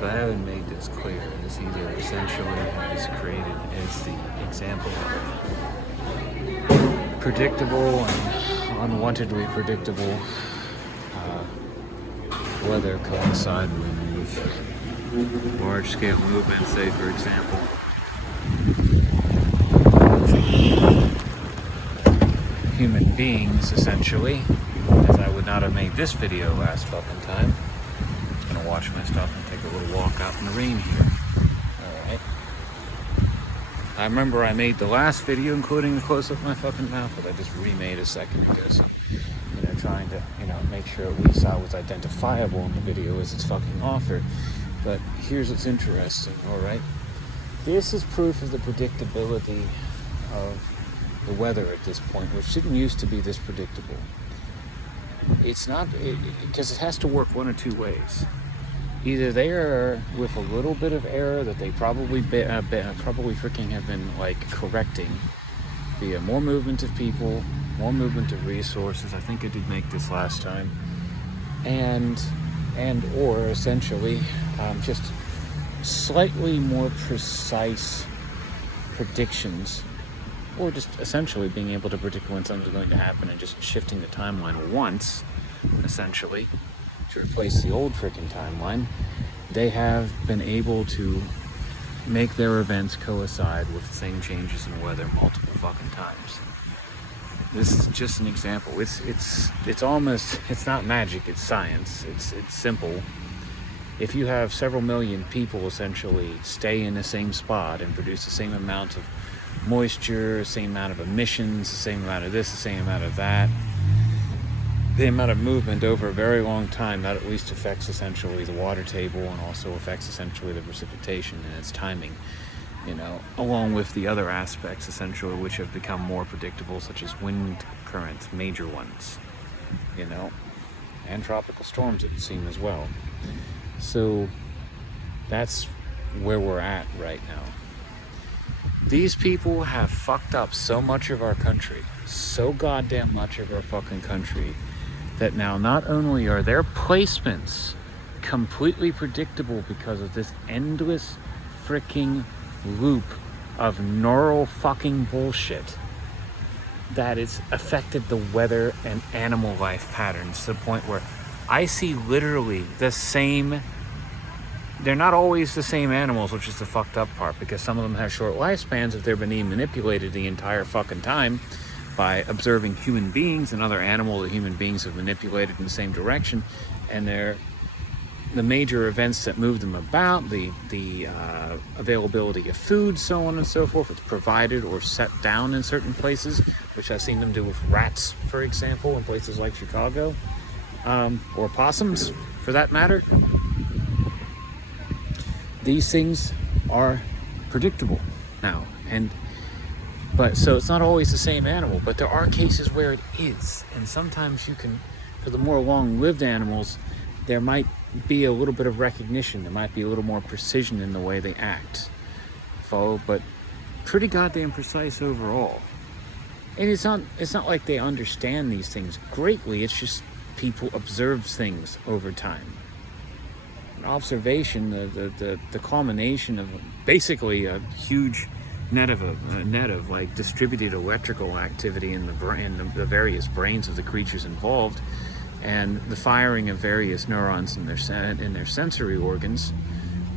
But I haven't made this clear. This either essentially is created as the example of predictable and unwantedly predictable weather coinciding with large-scale movements, say for example human beings, essentially, as I would not have made this video last fucking time. I'm gonna watch my stuff and take a little walk out in the rain here. Alright. I remember I made the last video including the close-up of my fucking mouth, but I just remade a second ago, so, trying to, make sure at least I was identifiable in the video as its fucking author. But here's what's interesting, alright? This is proof of the predictability of the weather at this point, which didn't used to be this predictable. It's not, because it has to work one or two ways. Either they are with a little bit of error that they probably freaking have been correcting via more movement of people, more movement of resources. I think I did make this last time, and or essentially just slightly more precise predictions, or just essentially being able to predict when something's going to happen and just shifting the timeline once, essentially, to replace the old freaking timeline. They have been able to make their events coincide with the same changes in weather multiple fucking times. This is just an example. It's almost, it's not magic, it's science. It's simple. If you have several million people essentially stay in the same spot and produce the same amount of moisture, same amount of emissions, the same amount of this, the same amount of that, the amount of movement over a very long time, that at least affects essentially the water table and also affects essentially the precipitation and its timing, along with the other aspects essentially which have become more predictable, such as wind currents, major ones, and tropical storms, it would seem, as well. So that's where we're at right now. These people have fucked up so much of our country, so goddamn much of our fucking country, that now not only are their placements completely predictable because of this endless freaking loop of neural fucking bullshit, that it's affected the weather and animal life patterns to the point where I see literally the same. They're not always the same animals, which is the fucked up part, because some of them have short lifespans if they're being manipulated the entire fucking time by observing human beings and other animals that human beings have manipulated in the same direction, and they're the major events that move them about, the availability of food, so on and so forth. It's provided or set down in certain places, which I've seen them do with rats, for example, in places like Chicago, or possums, for that matter. These things are predictable now, but so it's not always the same animal, but there are cases where it is, and sometimes you can, for the more long-lived animals, there might be a little bit of recognition, there might be a little more precision in the way they act, but pretty goddamn precise overall. And it's not like they understand these things greatly, it's just people observe things over time. Observation, the culmination of basically a huge net of like distributed electrical activity in the various brains of the creatures involved, and the firing of various neurons in their sensory organs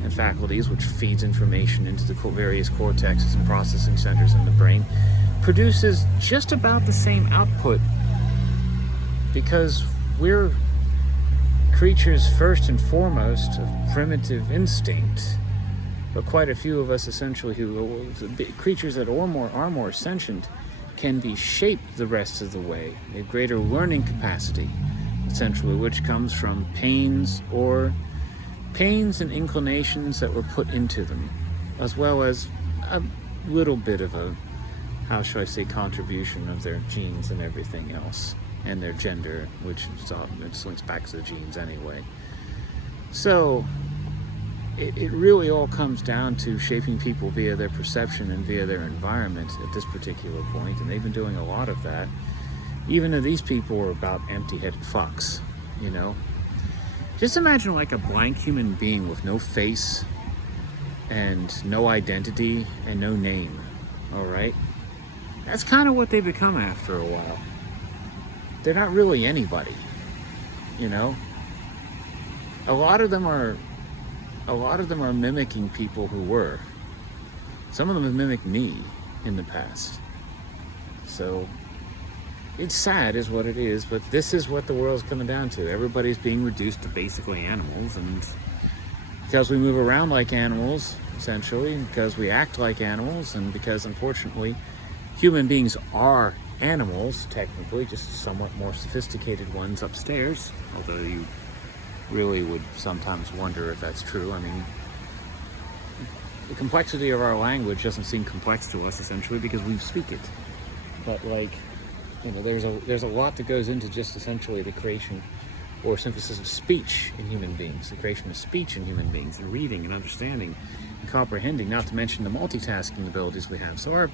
and faculties, which feeds information into the various cortexes and processing centers in the brain, produces just about the same output, because we're creatures first and foremost of primitive instinct, but quite a few of us essentially creatures that are more sentient can be shaped the rest of the way. They have greater learning capacity, essentially, which comes from pains and inclinations that were put into them, as well as a little bit of a, how shall I say, contribution of their genes and everything else, and their gender, which links back to the genes anyway. So it really all comes down to shaping people via their perception and via their environment at this particular point, and they've been doing a lot of that, even though these people are about empty-headed fucks, Just imagine like a blank human being with no face and no identity and no name, all right? That's kind of what they become after a while. They're not really anybody, you know? A lot of them are mimicking people who were. Some of them have mimicked me in the past. So it's sad is what it is, but this is what the world's coming down to. Everybody's being reduced to basically animals, and because we move around like animals, essentially, because we act like animals, and because unfortunately human beings are animals, technically, just somewhat more sophisticated ones upstairs, although you really would sometimes wonder if that's true. I mean, the complexity of our language doesn't seem complex to us, essentially, because we speak it. But like, you know, there's a lot that goes into just essentially the creation or synthesis of speech in human beings, the creation of speech in human beings, and reading and understanding and comprehending, not to mention the multitasking abilities we have. So our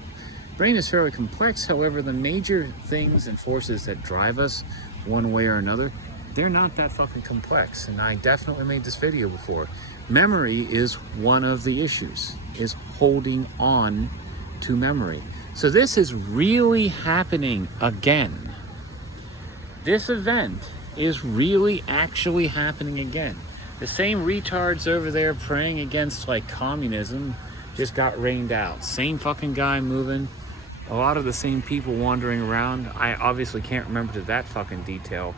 brain is fairly complex. However, the major things and forces that drive us one way or another, they're not that fucking complex. And I definitely made this video before. Memory is one of the issues, is holding on to memory. So this is really happening again. This event is really actually happening again. The same retards over there praying against like communism just got rained out. Same fucking guy moving. A lot of the same people wandering around. I obviously can't remember to that fucking detail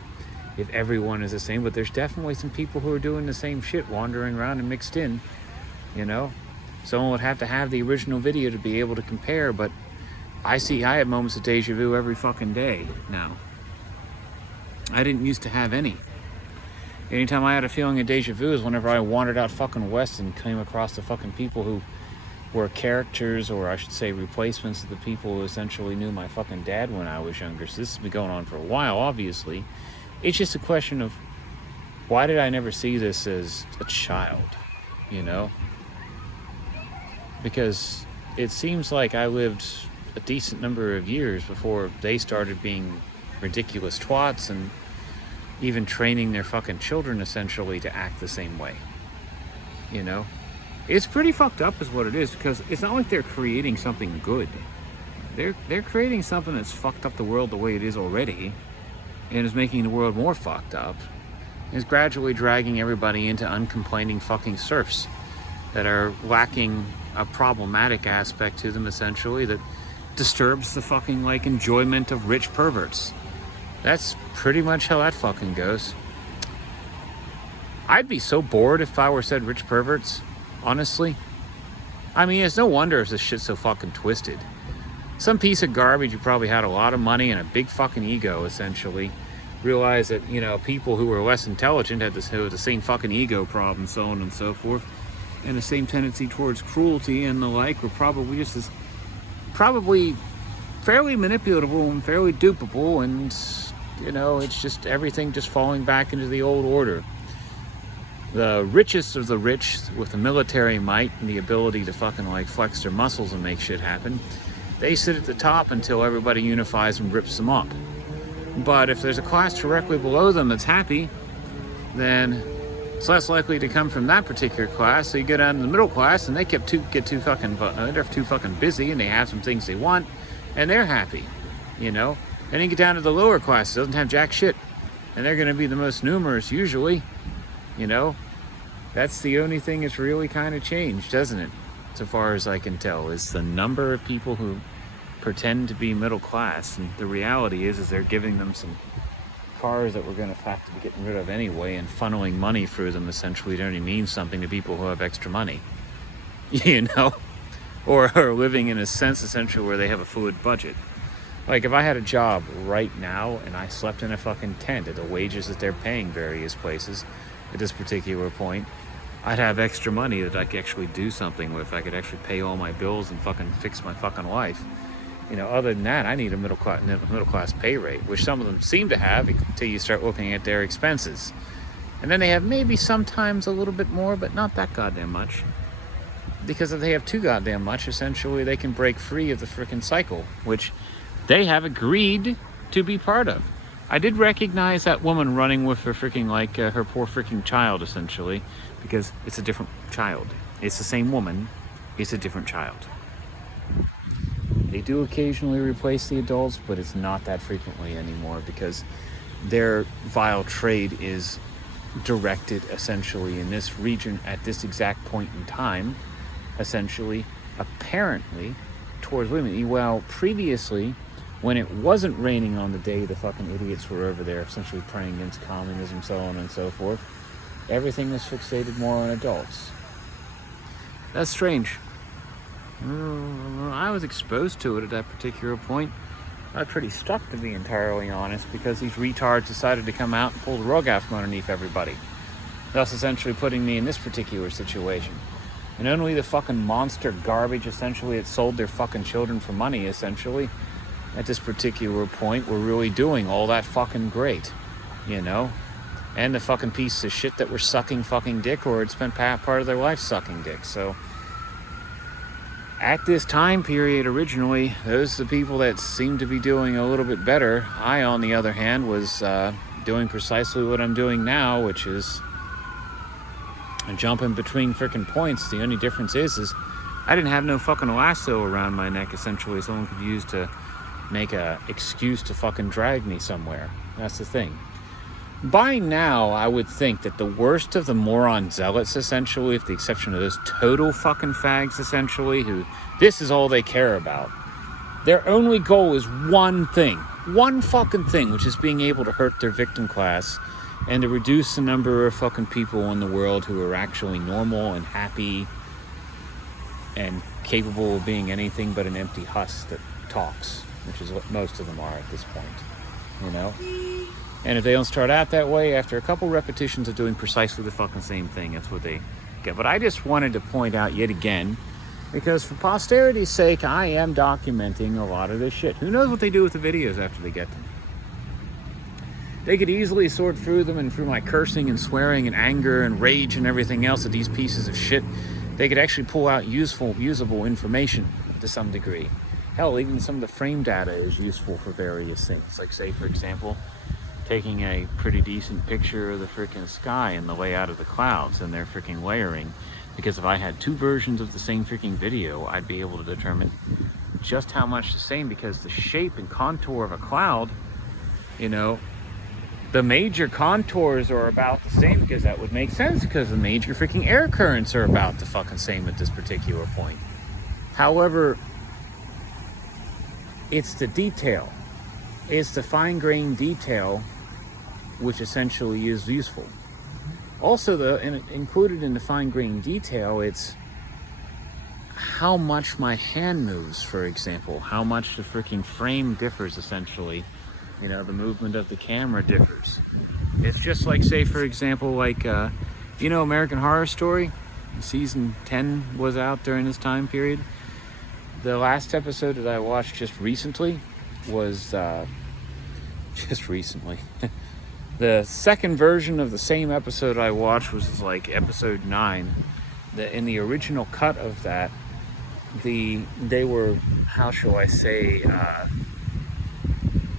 if everyone is the same, but there's definitely some people who are doing the same shit, wandering around and mixed in, you know? Someone would have to have the original video to be able to compare, but I have moments of deja vu every fucking day now. I didn't used to have any. Anytime I had a feeling of deja vu is whenever I wandered out fucking west and came across the fucking people who were characters, or I should say replacements of the people who essentially knew my fucking dad when I was younger. So this has been going on for a while, obviously. It's just a question of, why did I never see this as a child, you know? Because it seems like I lived a decent number of years before they started being ridiculous twats and even training their fucking children essentially to act the same way, you know? It's pretty fucked up is what it is, because it's not like they're creating something good. They're creating something that's fucked up the world the way it is already, and is making the world more fucked up, and is gradually dragging everybody into uncomplaining fucking serfs that are lacking a problematic aspect to them, essentially, that disturbs the fucking like enjoyment of rich perverts. That's pretty much how that fucking goes. I'd be so bored if I were said rich perverts, honestly. I mean, it's no wonder if this shit's so fucking twisted. Some piece of garbage who probably had a lot of money and a big fucking ego, essentially, realized that, you know, people who were less intelligent had the same fucking ego problem, so on and so forth, and the same tendency towards cruelty and the like, were probably just as probably fairly manipulatable and fairly dupable, and, you know, it's just everything just falling back into the old order. The richest of the rich with the military might and the ability to fucking like flex their muscles and make shit happen, they sit at the top until everybody unifies and rips them up. But if there's a class directly below them that's happy, then it's less likely to come from that particular class. So you go down to the middle class and they they're too fucking busy, and they have some things they want and they're happy, you know. And then you get down to the lower class, it doesn't have jack shit, and they're going to be the most numerous usually, you know. That's the only thing that's really kind of changed, doesn't it? So far as I can tell, is the number of people who pretend to be middle class, and the reality is they're giving them some cars that we're going to have to be getting rid of anyway, and funneling money through them essentially to only mean something to people who have extra money, you know, or are living in a sense essentially where they have a fluid budget. Like if I had a job right now and I slept in a fucking tent at the wages that they're paying various places at this particular point, I'd have extra money that I could actually do something with. I could actually pay all my bills and fucking fix my fucking life. You know, other than that, I need a middle class pay rate, which some of them seem to have until you start looking at their expenses. And then they have maybe sometimes a little bit more, but not that goddamn much. Because if they have too goddamn much, essentially they can break free of the freaking cycle, which they have agreed to be part of. I did recognize that woman running with her freaking, like, her poor freaking child, essentially, because it's a different child. It's the same woman, it's a different child. They do occasionally replace the adults, but it's not that frequently anymore because their vile trade is directed, essentially, in this region at this exact point in time, essentially, apparently, towards women. Well, previously, when it wasn't raining on the day the fucking idiots were over there essentially praying against communism, so on and so forth, everything was fixated more on adults. That's strange. I was exposed to it at that particular point. I was pretty stuck, to be entirely honest, because these retards decided to come out and pull the rug out from underneath everybody, thus essentially putting me in this particular situation. And only the fucking monster garbage, essentially, that sold their fucking children for money, essentially, at this particular point, were really doing all that fucking great, you know? And the fucking pieces of shit that were sucking fucking dick or had spent part of their life sucking dick. So, at this time period, originally, those are the people that seemed to be doing a little bit better. I, on the other hand, was doing precisely what I'm doing now, which is jumping between freaking points. The only difference is I didn't have no fucking lasso around my neck, essentially, someone could use to make a excuse to fucking drag me somewhere. That's the thing. By now, I would think that the worst of the moron zealots, essentially, with the exception of those total fucking fags, essentially, who this is all they care about. Their only goal is one thing. One fucking thing, which is being able to hurt their victim class and to reduce the number of fucking people in the world who are actually normal and happy and capable of being anything but an empty husk that talks, which is what most of them are at this point, you know? And if they don't start out that way, after a couple repetitions of doing precisely the fucking same thing, that's what they get. But I just wanted to point out yet again, because for posterity's sake, I am documenting a lot of this shit. Who knows what they do with the videos after they get them? They could easily sort through them, and through my cursing and swearing and anger and rage and everything else of these pieces of shit, they could actually pull out usable information to some degree. Hell, even some of the frame data is useful for various things. Like, say, for example, taking a pretty decent picture of the freaking sky and the layout of the clouds and their freaking layering. Because if I had two versions of the same freaking video, I'd be able to determine just how much the same, because the shape and contour of a cloud, you know, the major contours are about the same, because that would make sense, because the major freaking air currents are about the fucking same at this particular point. However, it's the detail. It's the fine-grained detail which essentially is useful. Also, included in the fine-grained detail, it's how much my hand moves, for example. How much the freaking frame differs, essentially. You know, the movement of the camera differs. It's just like, say, for example, like, you know, American Horror Story? Season 10 was out during this time period. The last episode that I watched just recently was, the second version of the same episode I watched was like episode 9. In the original cut of that, they were, how shall I say,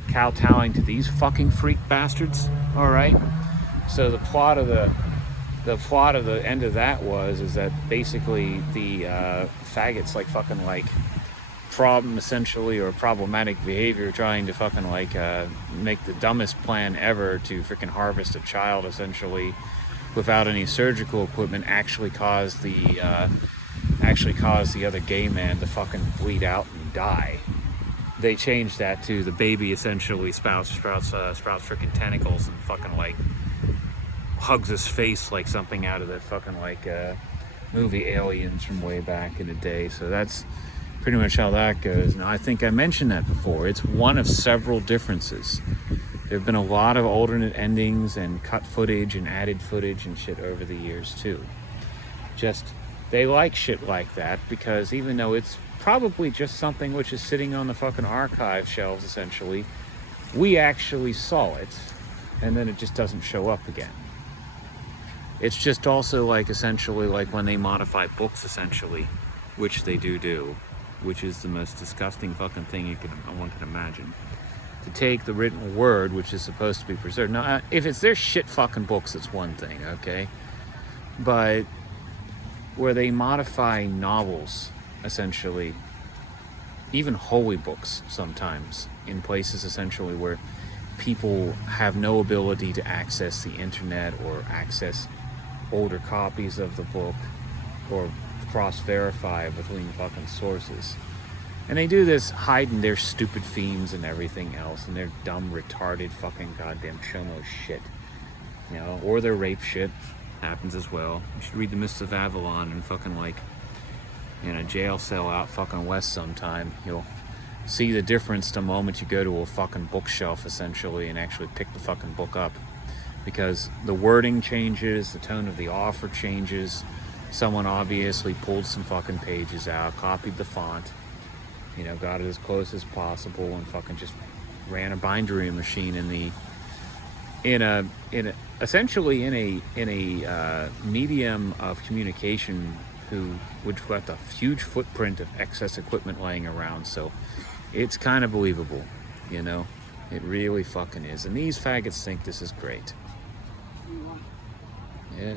kowtowing to these fucking freak bastards. All right. So the plot of the end of that is that basically the faggots like fucking like problem essentially, or problematic behavior, trying to fucking like make the dumbest plan ever to freaking harvest a child essentially without any surgical equipment actually caused the other gay man to fucking bleed out and die. They changed that to the baby essentially sprouts freaking tentacles and fucking like hugs his face like something out of that fucking like movie Aliens from way back in the day. So that's pretty much how that goes. Now, I think I mentioned that before. It's one of several differences. There have been a lot of alternate endings and cut footage and added footage and shit over the years too. Just, they like shit like that because even though it's probably just something which is sitting on the fucking archive shelves essentially, we actually saw it and then it just doesn't show up again. It's just also like essentially like when they modify books essentially, which they do, which is the most disgusting fucking thing one can imagine. to take the written word, which is supposed to be preserved. Now, if it's their shit fucking books, it's one thing, okay? But where they modify novels, essentially, even holy books sometimes, in places essentially where people have no ability to access the internet or access older copies of the book or cross-verify between fucking sources. And they do this hiding their stupid themes and everything else, and their dumb, retarded, fucking goddamn chomo shit. You know, or their rape shit happens as well. You should read The Mists of Avalon and fucking like in a jail cell out fucking west sometime. You'll see the difference the moment you go to a fucking bookshelf essentially and actually pick the fucking book up. Because the wording changes, the tone of the offer changes. Someone obviously pulled some fucking pages out, copied the font, you know, got it as close as possible, and fucking just ran a bindery machine essentially in a medium of communication which got a huge footprint of excess equipment laying around. So it's kind of believable, you know, it really fucking is. And these faggots think this is great. Yeah.